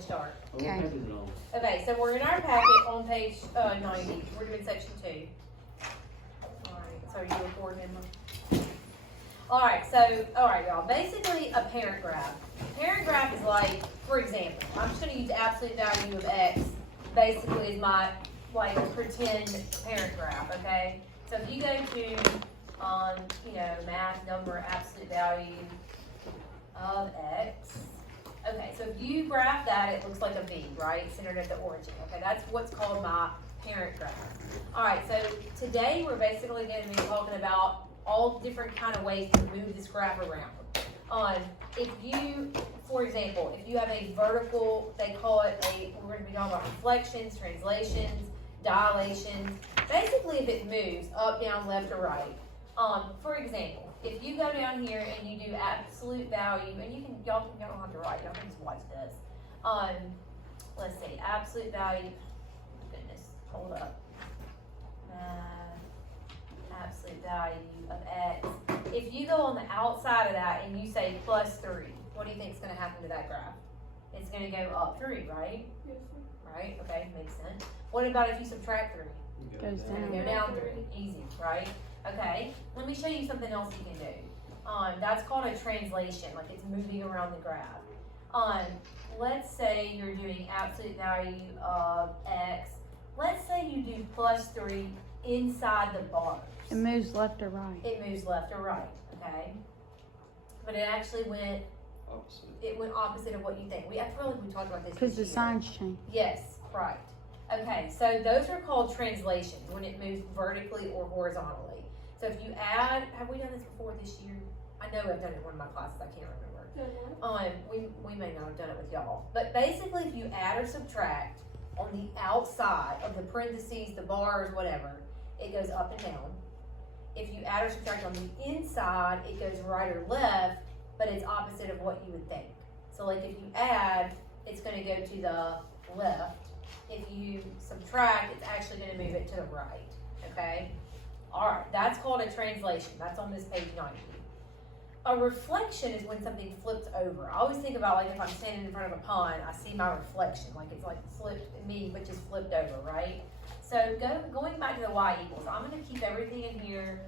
to start. Okay. Okay, so we're in our packet on page 90. We're doing section 2. Alright, so are you recording, Emma? Alright, so, alright, y'all. Basically, a parent graph. Parent graph is like, for example, I'm just going to use absolute value of x, basically is my, like, pretend parent graph, okay? So if you go to, math, number, absolute value of x, okay, so if you graph that, it looks like a V, right? Centered at the origin, okay? That's what's called my parent graph. Alright, so today we're basically going to be talking about all different kind of ways to move this graph around. If you, for example, if you have a vertical, they call it we're going to be talking about reflections, translations, dilations. Basically, if it moves up, down, left, or right. For example, if you go down here and you do absolute value, and y'all don't have to write, y'all can just watch this. Let's see, absolute value. Goodness, hold up. Absolute value of x. If you go on the outside of that and you say plus 3, what do you think is going to happen to that graph? It's going to go up 3, right? Yes, Right? Okay, makes sense. What about if you subtract 3? Goes down. Go down 3. Easy, right? Okay, let me show you something else you can do. That's called a translation, like it's moving around the graph. Let's say you're doing absolute value of x. Let's say you do plus 3 inside the bars. It moves left or right. It moves left or right, okay? But it actually went Opposite. It went opposite of what you think. I feel like we talked about this Because the year. signs change. Yes, right. Okay, so those are called translations when it moves vertically or horizontally. So if you add, have we done this before this year? I know I've done it in one of my classes, I can't remember. We may not have done it with y'all. But basically if you add or subtract on the outside of the parentheses, the bars, whatever, it goes up and down. If you add or subtract on the inside, it goes right or left, but it's opposite of what you would think. So like if you add, it's going to go to the left. If you subtract, it's actually going to move it to the right, okay? All right, that's called a translation. That's on this page 90. A reflection is when something flips over. I always think about like if I'm standing in front of a pond, I see my reflection, like it's like flipped me, but just flipped over, right? So going back to the y equals, I'm going to keep everything in here.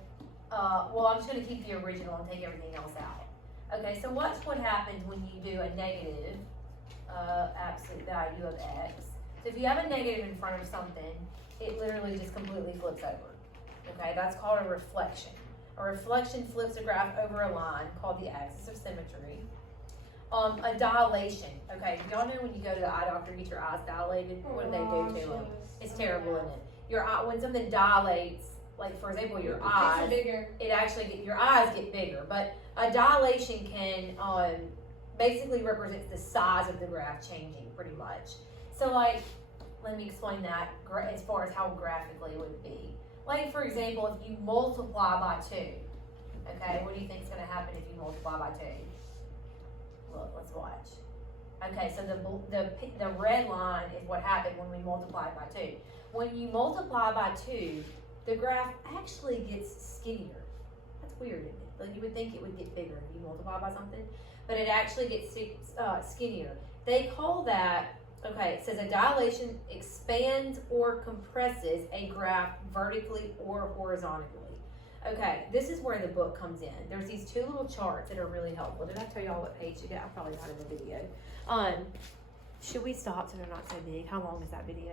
I'm just going to keep the original and take everything else out. Okay, so watch what happens when you do a negative absolute value of x. So if you have a negative in front of something, it literally just completely flips over. Okay, that's called a reflection. A reflection flips a graph over a line called the axis of symmetry. A dilation. Okay, y'all know when you go to the eye doctor and get your eyes dilated, what do they do to them? It's terrible, isn't it? Your eye, when something dilates, like for example your eyes, your eyes get bigger. But a dilation can basically represents the size of the graph changing pretty much. So like, let me explain that as far as how graphically it would be. Like for example, if you multiply by 2, okay, what do you think is going to happen if you multiply by 2? Look, let's watch. Okay, so the red line is what happened when we multiplied by 2. When you multiply by 2, the graph actually gets skinnier. That's weird, isn't it? Like you would think it would get bigger if you multiply by something, but it actually gets skinnier. They call that, okay, it says a dilation expands or compresses a graph vertically or horizontally. Okay, this is where the book comes in. There's these 2 little charts that are really helpful. Did I tell y'all what page to get? I probably got it in the video. Should we stop so they're not so big? How long is that video?